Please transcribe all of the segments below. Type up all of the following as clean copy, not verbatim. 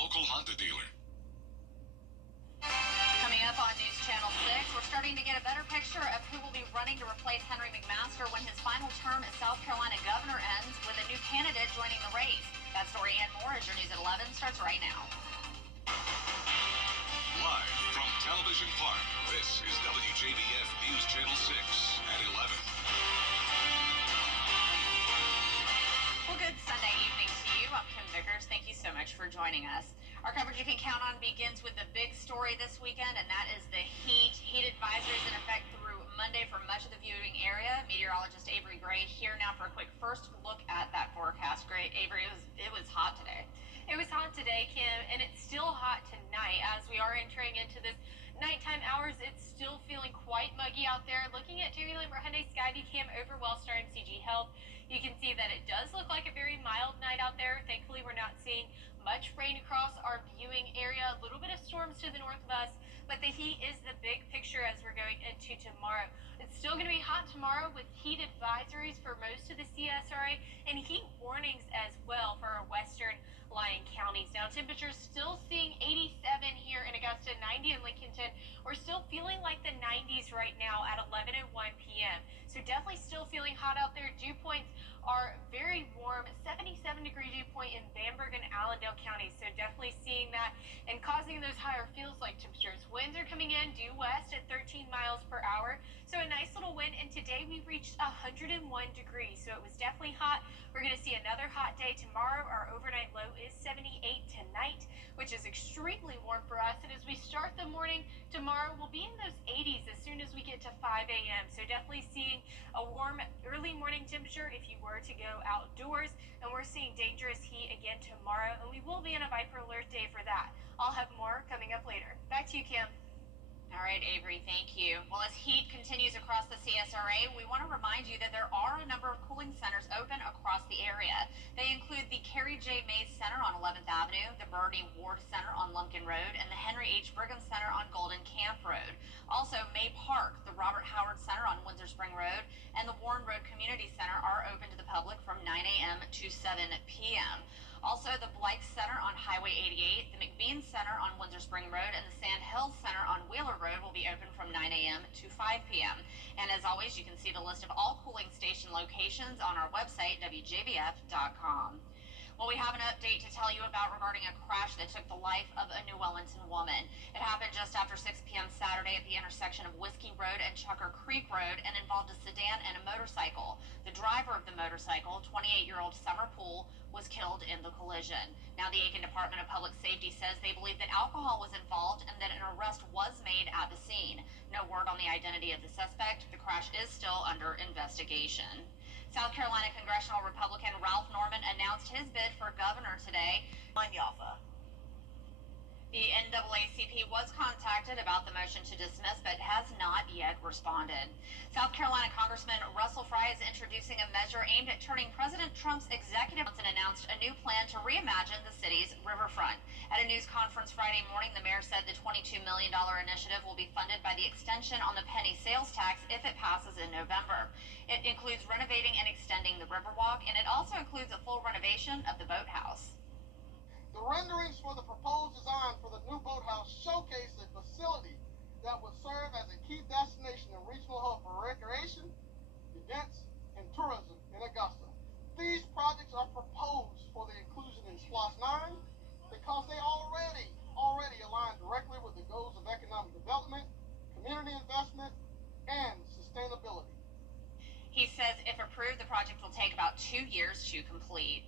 local Honda dealer. Coming up on News Channel 6, we're starting to get a better picture of who will be running to replace Henry McMaster when his final term as South Carolina governor ends, with a new candidate joining the race. That story and more as your News at 11 starts right now. Live from Television Park, this is WJBF News Channel 6 at 11. Well, good Sunday evening to you. I'm Kim Vickers. Thank you so much for joining us. Our coverage you can count on begins with the big story this weekend, and that is the heat. Heat advisories in effect through Monday for much of the viewing area. Meteorologist Avery Gray here now for a quick first look at that forecast. Great, Avery, it was hot today. It was hot today, Kim, and it's still hot tonight as we are entering into this nighttime hours. It's still feeling quite muggy out there. Looking at Jerry Lambert Hyundai Skyview Cam over Wellstar and CG Health, you can see that it does look like a very mild night out there. Thankfully, we're not seeing much rain across our viewing area. A little bit of storms to the north of us, but the heat is the big picture as we're going into tomorrow. It's still going to be hot tomorrow with heat advisories for most of the CSRA and heat warnings as well for our western lying counties. Now, temperatures still seeing 87 here in Augusta, 90 in Lincolnton. We're still feeling like the 90s right now at 11:01 p.m. So definitely still feeling hot out there. Dew points are very warm, 77-degree dew point in Bamberg and Allendale counties. So definitely seeing that and causing those higher feels-like temperatures. Winds are coming in due west at 13 miles per hour. So a nice little wind, and today we reached 101 degrees. So it was definitely hot. We're going to see another hot day tomorrow. Our overnight low is 78 tonight, which is extremely warm for us. And as we start the morning tomorrow, we'll be in those 80s as soon as we get to 5 a.m. So definitely seeing a warm early morning temperature if you were to go outdoors. And we're seeing dangerous heat again tomorrow, and we will be in a Viper alert day for that. I'll have more coming up later. Back to you, Kim. All right, Avery, thank you. Well, as heat continues across the CSRA, we want to remind you that there are a number of cooling centers open across the area. They include the Carrie J. Mays Center on 11th Avenue, the Bernie Ward Center on Lumpkin Road, and the Henry H. Brigham Center on Golden Camp Road. Also, May Park, the Robert Howard Center on Windsor Spring Road, and the Warren Road Community Center are open to the public from 9 a.m. to 7 p.m. Also, the Blake Center on Highway 88, the McBean Center on Windsor Spring Road, and the Sand Hills Center on Wheeler Road will be open from 9 a.m. to 5 p.m. And as always, you can see the list of all cooling station locations on our website, WJBF.com. Well, we have an update to tell you about regarding a crash that took the life of a New Wellington woman. It happened just after 6 p.m. Saturday at the intersection of Whiskey Road and Chucker Creek Road and involved a sedan and a motorcycle. The driver of the motorcycle, 28-year-old Summer Poole, was killed in the collision. Now, the Aiken Department of Public Safety says they believe that alcohol was involved and that an arrest was made at the scene. No word on the identity of the suspect. The crash is still under investigation. South Carolina Congressional Republican Ralph Norman announced his bid for governor today. The NAACP was contacted about the motion to dismiss, but has not yet responded. South Carolina Congressman Russell Fry is introducing a measure aimed at turning President Trump's executive and announced a new plan to reimagine the city's riverfront. At a news conference Friday morning, the mayor said the $22 million initiative will be funded by the extension on the penny sales tax if it passes in November. It includes renovating and extending the Riverwalk, and it also includes a full renovation of the boathouse. The renderings for the proposed design for the new boathouse showcase a facility that will serve as a key destination and regional hub for recreation, events, and tourism in Augusta. These projects are proposed for the inclusion in SPLOST 9 because they already align directly with the goals of economic development, community investment, and sustainability. He says if approved, the project will take about 2 years to complete.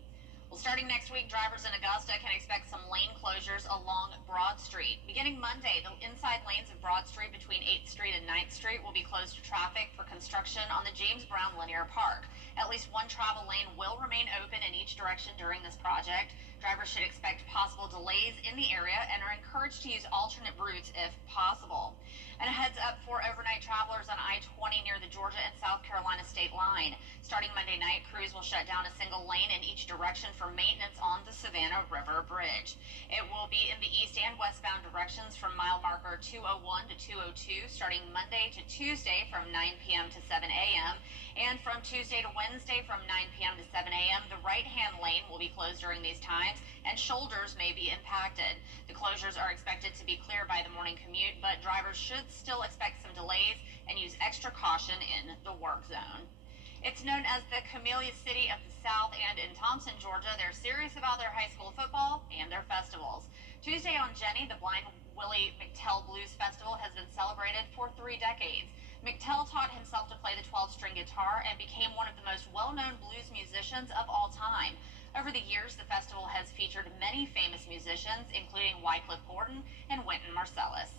Well, starting next week, drivers in Augusta can expect some lane closures along Broad Street. Beginning Monday, the inside lanes of Broad Street between 8th Street and 9th Street will be closed to traffic for construction on the James Brown Linear Park. At least one travel lane will remain open in each direction during this project. Drivers should expect possible delays in the area and are encouraged to use alternate routes if possible. And a heads up for overnight travelers on I-20 near the Georgia and South Carolina state line. Starting Monday night, crews will shut down a single lane in each direction for maintenance on the Savannah River Bridge. It will be in the east and westbound directions from mile marker 201 to 202, starting Monday to Tuesday from 9 p.m. to 7 a.m. And from Tuesday to Wednesday from 9 p.m. to 7 a.m., the right-hand lane will be closed during these times. connect, and shoulders may be impacted. The closures are expected to be clear by the morning commute, but drivers should still expect some delays and use extra caution in the work zone. It's known as the Camellia City of the South, and in Thompson, Georgia, they're serious about their high school football and their festivals. Tuesday on Jenny, the Blind Willie McTell Blues Festival has been celebrated for 3 decades. McTell taught himself to play the 12-string guitar and became one of the most well-known blues musicians of all time. Over the years, the festival has featured many famous musicians, including Wycliffe Gordon and Wynton Marsalis.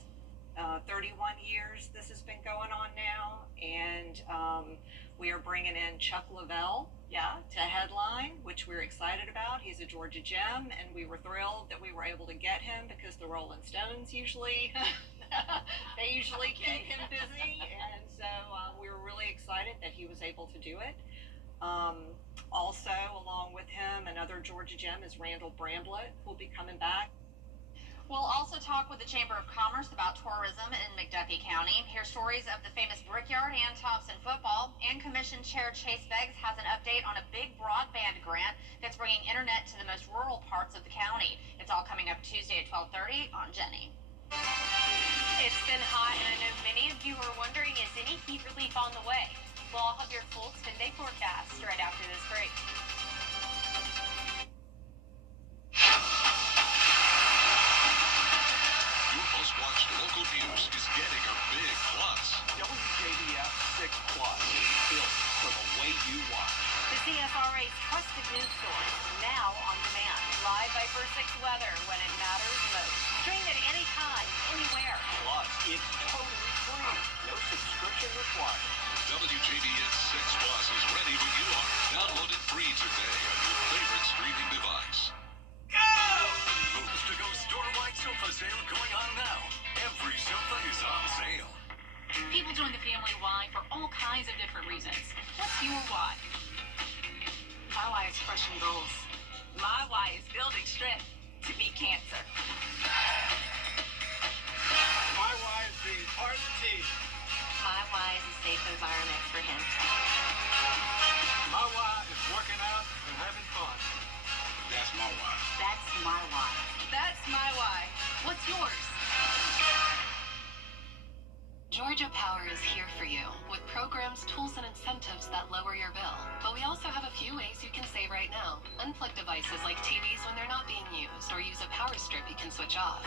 31 years this has been going on now, and we are bringing in Chuck Lavelle to headline, which we're excited about. He's a Georgia gem, and we were thrilled that we were able to get him because the Rolling Stones usually keep him busy, and so we were really excited that he was able to do it. Also, along with him, another Georgia gem is Randall Bramblett, who will be coming back. We'll also talk with the Chamber of Commerce about tourism in McDuffie County, hear stories of the famous Brickyard and Thompson football, and Commission Chair Chase Beggs has an update on a big broadband grant that's bringing internet to the most rural parts of the county. It's all coming up Tuesday at 12:30 on Jenny. It's been hot, and I know many of you are wondering, is any heat relief on the way? Well, I'll have your full 10-day forecast right after this break. Most-watched local news is getting a big plus. WJBF 6 Plus, built for the way you watch. The CSRA's trusted news source, now on demand. Live by First 6 weather when it matters most. Stream at any time, anywhere. Plus, it's totally free. No subscription required. WJBF 6 Plus is ready when you are. Download it free today on your favorite streaming device. Moves to go store-wide sofa sale going on now. Every sofa is on sale. People join the family Y for all kinds of different reasons. What's your why? My why is crushing goals. My why is building strength to beat cancer. My why is being part of the team. My why is a safe environment for him. My why is working out and having fun. That's my why. That's my why. That's my why. What's yours? Georgia Power is here for you with programs, tools, and incentives that lower your bill. But we also have a few ways you can save right now. Unplug devices like TVs when they're not being used, or use a power strip you can switch off.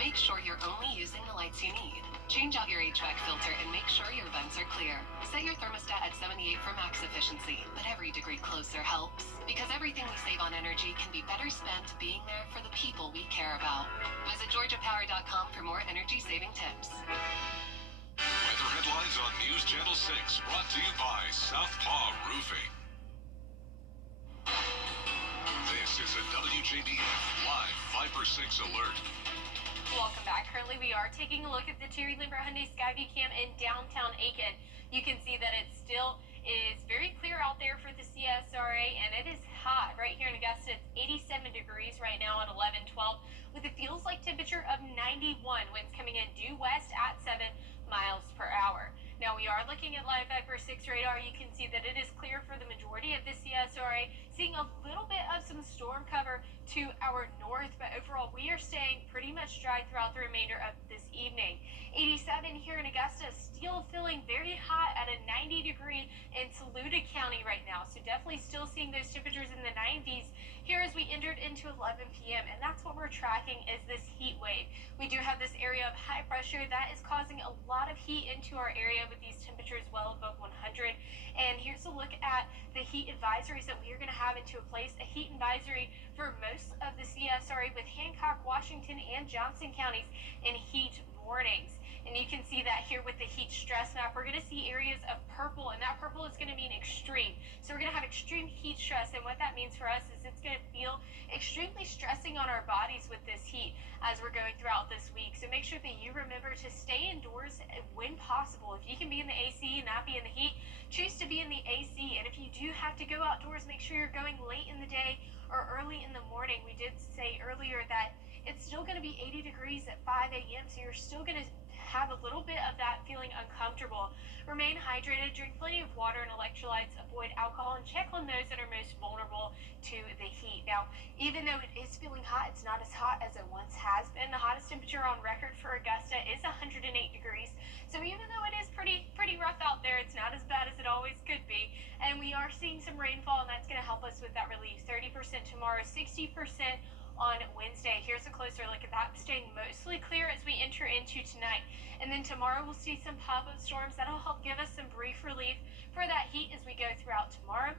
Make sure you're only using the lights you need. Change out your HVAC filter and make sure your vents are clear. Set your thermostat at 78 for max efficiency, but every degree closer helps. Because everything we save on energy can be better spent being there for the people we care about. Visit GeorgiaPower.com for more energy-saving tips. Weather headlines on News Channel 6, brought to you by Southpaw Roofing. This is a WJBF Live 5 for 6 alert. Welcome back. Currently, we are taking a look at the Terry Lambert Hyundai Skyview Cam in downtown Aiken. You can see that it still is very clear out there for the CSRA, and it is hot right here in Augusta. It's 87 degrees right now at 11:12, with a feels like temperature of 91. Winds coming in due west at 7 miles per hour. Now we are looking at live 5 for 6 radar. You can see that it is clear for the majority of the CSRA, seeing a little bit of some storm cover to our north, but overall we are staying pretty much dry throughout the remainder of this evening. 87 here in Augusta, still feeling very hot at a 90 degree in Saluda County right now, so definitely still seeing those temperatures in the 90s here as we entered into 11 p.m. and that's what we're tracking is this heat wave. We do have this area of high pressure that is causing a lot of heat into our area with these temperatures well above 100. And here's a look at the heat advisories that we are going to have into place. A heat advisory for most of the CSRA with Hancock, Washington, and Johnson counties in heat warnings. And you can see that here with the heat stress map. We're going to see areas of purple, and that purple is going to mean extreme. So we're going to have extreme heat stress, and what that means for us is it's going to feel extremely stressing on our bodies with this heat as we're going throughout this week. So make sure that you remember to stay indoors when possible. If you can be in the AC and not be in the heat, choose to be in the AC. And if you do have to go outdoors, make sure you're going late in the day or early in the morning. We did say earlier that it's still going to be 80 degrees at 5 a.m., so you're still going to have a little bit of that feeling uncomfortable. Remain hydrated, drink plenty of water and electrolytes, avoid alcohol, and check on those that are most vulnerable to the heat. Now, even though it is feeling hot, it's not as hot as it once has been. The hottest temperature on record for Augusta is 108 degrees. So even though it is pretty rough out there, it's not as bad as it always could be. And we are seeing some rainfall, and that's going to help us with that relief. 30% tomorrow, 60% on Wednesday. Here's a closer look at that, staying mostly clear as we enter into tonight. And then tomorrow we'll see some pop-up storms that'll help give us some brief relief for that heat as we go throughout tomorrow.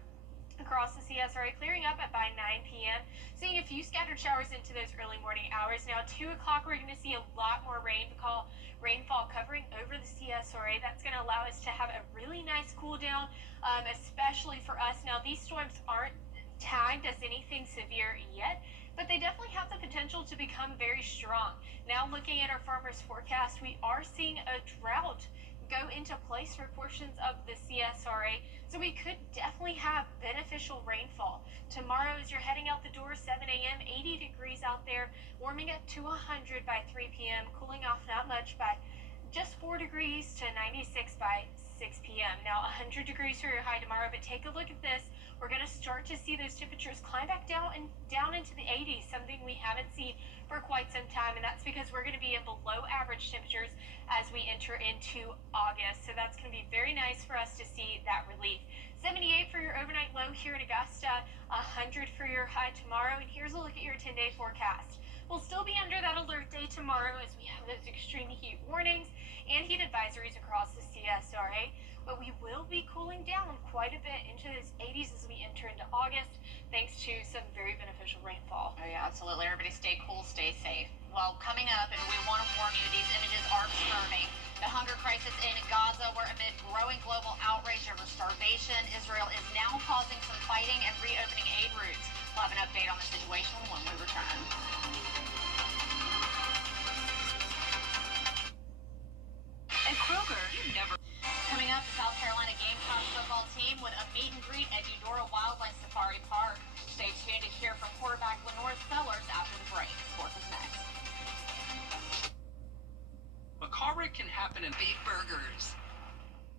Across the CSRA, clearing up by 9 p.m. Seeing a few scattered showers into those early morning hours. Now, 2 o'clock, we're going to see a lot more rainfall covering over the CSRA. That's going to allow us to have a really nice cool down, especially for us. Now, these storms aren't tagged as anything severe yet, but they definitely have the potential to become very strong. Now, looking at our farmers forecast, we are seeing a drought go into place for portions of the CSRA, so we could definitely have beneficial rainfall. Tomorrow, as you're heading out the door, 7 a.m., 80 degrees out there, warming up to 100 by 3 p.m., cooling off not much by just 4 degrees to 96 by 6 p.m. Now, 100 degrees for your high tomorrow, but take a look at this. We're going to start to see those temperatures climb back down into the 80s, something we haven't seen for quite some time, and that's because we're going to be in below average temperatures as we enter into August. So that's going to be very nice for us to see that relief. 78 for your overnight low here in Augusta, 100 for your high tomorrow, and here's a look at your 10-day forecast. We'll still be under that alert day tomorrow as we have those extreme heat warnings and heat advisories across the CSRA, but we will be cooling down quite a bit into those 80s as we enter into August, thanks to some very beneficial rainfall. Oh yeah, absolutely. Everybody stay cool, stay safe. Well, coming up, and we want to warn you, these images are disturbing. The hunger crisis in Gaza, where amid growing global outrage over starvation, Israel is now causing some fighting and reopening aid routes. We'll have an update on the situation when we return. At Kroger, you never... Coming up, the South Carolina Gamecocks football team with a meet and greet at Eudora Wildlife Safari Park. Stay tuned to hear from quarterback Lenore Sellers after the break. Sports is next. A car wreck can happen in beef burgers.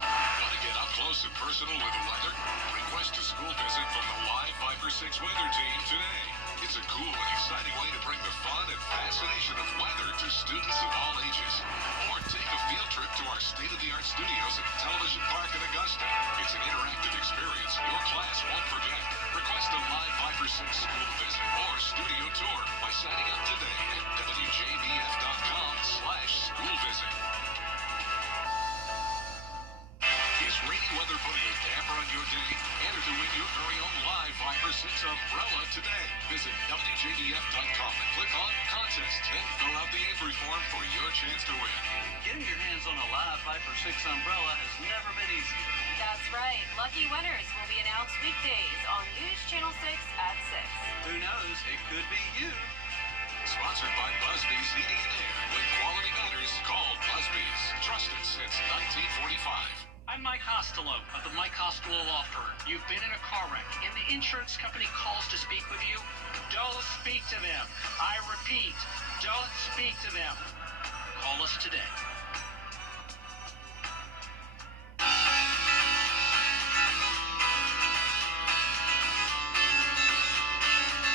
Want to get up close and personal with the weather? Request a school visit from the Live Viper 6 weather team today. It's a cool and exciting way to bring the fun and fascination of weather to students of all ages. Or take a field trip to our state-of-the-art studios at Television Park in Augusta. It's an interactive experience your class won't forget. Request a Live Viper 6 school visit or studio tour by signing up today at WJBF.com/school visit. Is rainy weather putting a damper on your day? Enter to win your very own Live Viper 6 umbrella today. Visit WJBF.com and click on Contest. Then fill out the entry form for your chance to win. Getting your hands on a Live Viper 6 umbrella has never been easier. That's right. Lucky winners will be announced weekdays on News Channel 6 at 6. Who knows? It could be you. Sponsored by Busby's Heating and Air. When quality matters, call Busby's. Trusted since 1945. I'm Mike Costello of the Mike Costello Law Firm. You've been in a car wreck and the insurance company calls to speak with you. Don't speak to them. I repeat, don't speak to them. Call us today.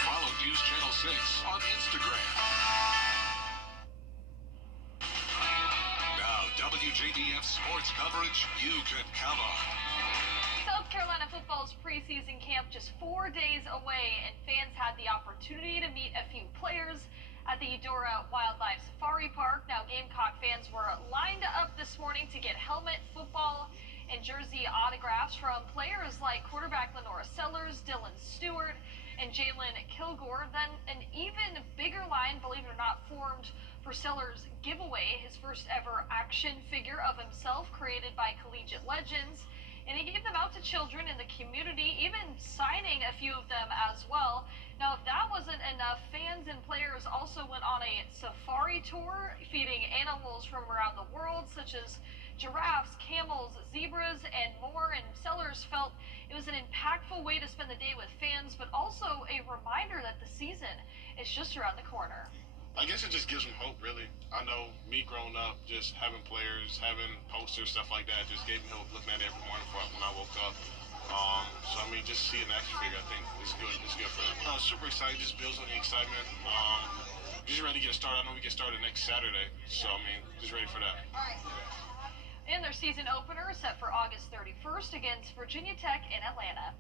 Follow News Channel 6 on Instagram. Now, WJBF sports coverage you can count on. South Carolina football's preseason camp just 4 days away, and fans had the opportunity to meet a few players at the Eudora Wildlife Safari Park. Now, Gamecock fans were lined up this morning to get helmet, football, and jersey autographs from players like quarterback Lenore Sellers, Dylan Stewart, and Jalen Kilgore. Then an even bigger line, believe it or not, formed for Sellers' giveaway, his first ever action figure of himself created by collegiate legends. And he gave them out to children in the community, even signing a few of them as well. Now, if that wasn't enough, fans and players also went on a safari tour, feeding animals from around the world, such as giraffes, camels, zebras, and more. And Sellers felt it was an impactful way to spend the day with fans, but also a reminder that the season is just around the corner. I guess it just gives them hope, really. I know me growing up, just having players, having posters, stuff like that, just gave me hope looking at it every morning when I woke up. So I mean, just see an action figure, I think is good. It's good for them. Super excited. Just builds on the excitement. Just ready to get started. I know we get started next Saturday, so I mean, just ready for that. And their season opener is set for August 31st against Virginia Tech in Atlanta.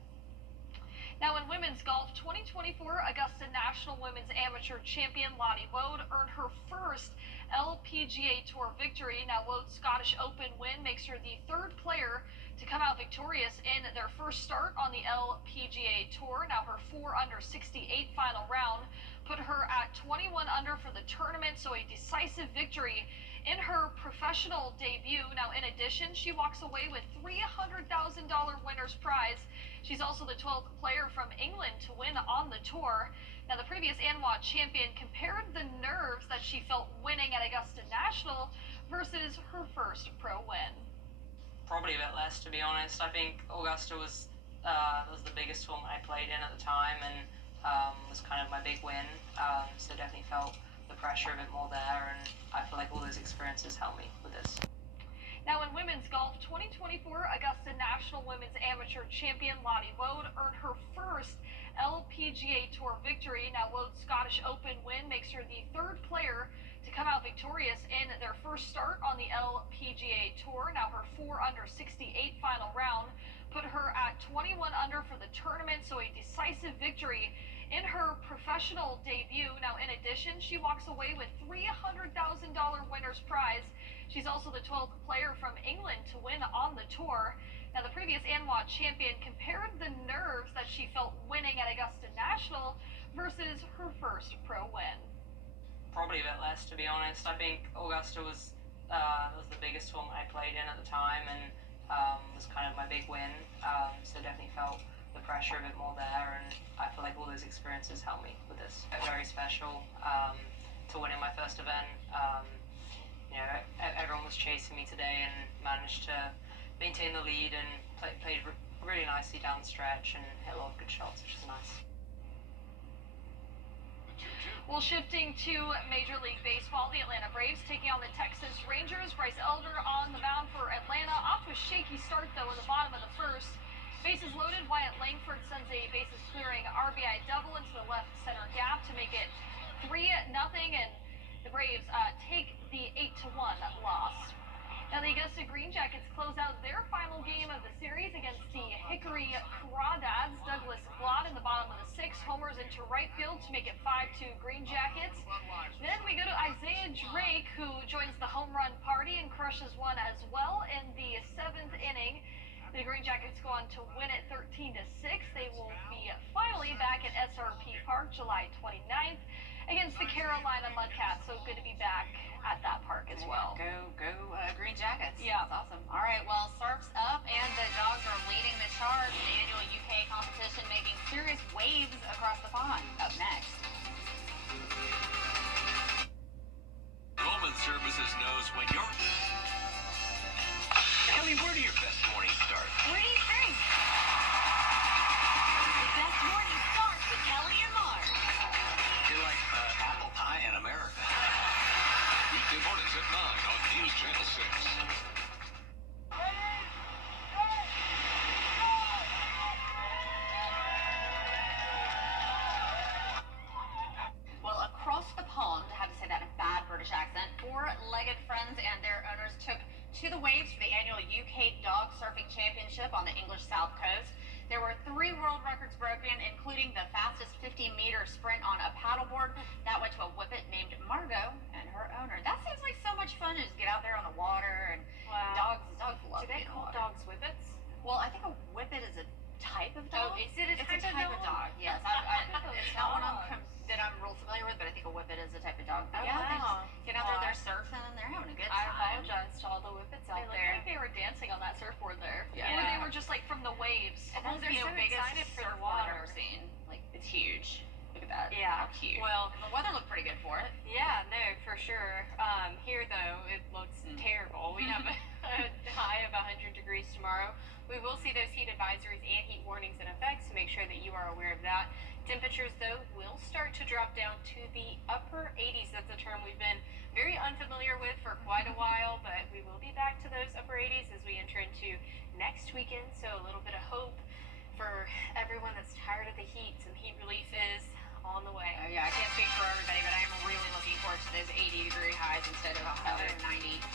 Now in women's golf, 2024 Augusta National Women's Amateur Champion Lottie Woad earned her first LPGA Tour victory. Now Woad's Scottish Open win makes her the third player to come out victorious in their first start on the LPGA Tour. Now her 4-under 68 final round put her at 21 under for the tournament, so a decisive victory in her professional debut. Now in addition, she walks away with $300,000 winner's prize. She's also the 12th player from England to win on the tour. Now, the previous ANWA champion compared the nerves that she felt winning at Augusta National versus her first pro win. Probably a bit less, to be honest. I think Augusta was the biggest tournament I played in at the time, and was kind of my big win. So definitely felt the pressure a bit more there, and I feel like all those experiences helped me with this. Now in women's golf, 2024 Augusta National Women's Amateur Champion Lottie Woad earned her first LPGA Tour victory. Now Woad's Scottish Open win makes her the third player to come out victorious in their first start on the LPGA Tour. Now her 4-under 68 final round put her at 21 under for the tournament, so a decisive victory in her professional debut. Now in addition, she walks away with $300,000 winner's prize. She's also the 12th player from England to win on the tour. Now, the previous ANWA champion compared the nerves that she felt winning at Augusta National versus her first pro win. Probably a bit less, to be honest. I think Augusta was the biggest tournament I played in at the time, and was kind of my big win. So definitely felt the pressure a bit more there, and I feel like all those experiences helped me with this. Very special to winning my first event. You know, everyone was chasing me today and managed to maintain the lead and played really nicely down the stretch and hit a lot of good shots, which is nice. Well, shifting to Major League Baseball, the Atlanta Braves taking on the Texas Rangers. Bryce Elder on the mound for Atlanta. Off to a shaky start, though, in the bottom of the first. Bases loaded, Wyatt Langford sends a bases-clearing RBI double into the left center gap to make it 3-0, and the Braves take the 8-1 loss. Now the Augusta Green Jackets close out their final game of the series against the Hickory Crawdads. Douglas Glott in the bottom of the sixth homers into right field to make it 5-2 Green Jackets. Then we go to Isaiah Drake, who joins the home run party and crushes one as well in the seventh inning. The Green Jackets go on to win it 13-6. They will be finally back at SRP Park July 29th. Against the Carolina Mudcats, so good to be back at that park as well. Go Green Jackets. Yeah. That's awesome. All right, well, Surf's up, and the Dogs are leading the charge in the annual UK competition, making serious waves across the pond. Up next. Roman Services knows when you're... Kelly, where do your best mornings start? What do you think? The best morning starts with Kelly and Mark. You're like apple pie in America. Weekday mornings at 9 on News Channel 6. Well, across the pond, I have to say that in a bad British accent, four-legged friends and their owners took to the waves for the annual UK Dog Surfing Championship on the English South Coast. There were 3 world records broken, including the fastest 50-meter sprint on a paddleboard. That went to a whippet named Margot and her owner. That seems like so much fun to just get out there on the water, and dogs love Do they being in the call water. dogs whippets? Well, I think a whippet is a type of dog. Oh, is it a It's type a type of of dog. Yes, it's not one that I'm real familiar with, but I think a whippet is a type of dog. But Oh, yeah, they wow. just get out there, they're surfing, and they're having a good I time. apologize to all the whippets They out look there. like They were dancing on that surfboard there. Yeah. Or they were just like from the waves. It must They're be so the biggest excited for the surfboard I've water. ever seen. Like, it's huge. Look at that. Yeah. How cute. Well, the weather looked pretty good for it. yeah, no, for sure. Here, though, it looks terrible. We have a high of 100 degrees tomorrow. We will see those heat advisories and heat warnings in effect, so make sure that you are aware of that. Temperatures, though, will start to drop down to the upper 80s. That's a term we've been very unfamiliar with for quite a while, but we will be back to those upper 80s as we enter into next weekend. So a little bit of hope for everyone that's tired of the heat. Some heat relief is on the way. Oh, yeah, I can't speak for everybody, but I am really looking forward to those 80-degree highs instead of 190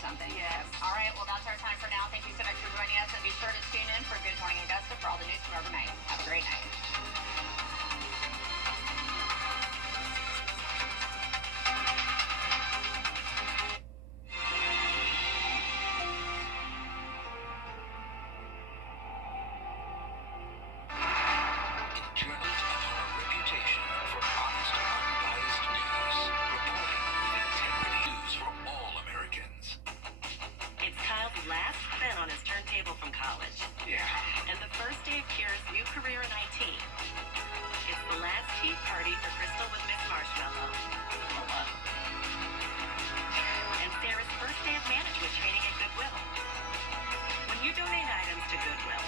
something. Yes. So, all right, well, that's our time for now. Thank you so much for joining us, and be sure to tune in for Good Morning Augusta for all the news from over Maine. Have a great night. Journalist upon a reputation for honest, unbiased news, reporting with integrity. News for all Americans. It's Kyle's last spin on his turntable from college. Yeah. And the first day of Kira's new career in IT. It's the last tea party for Crystal with Miss Marshmallow. Hello. And Sarah's first day of management training at Goodwill. When you donate items to Goodwill,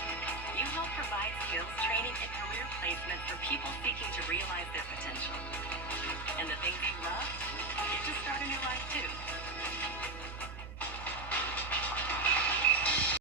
you help provide skills training and career placement for people seeking to realize their potential. And the things you love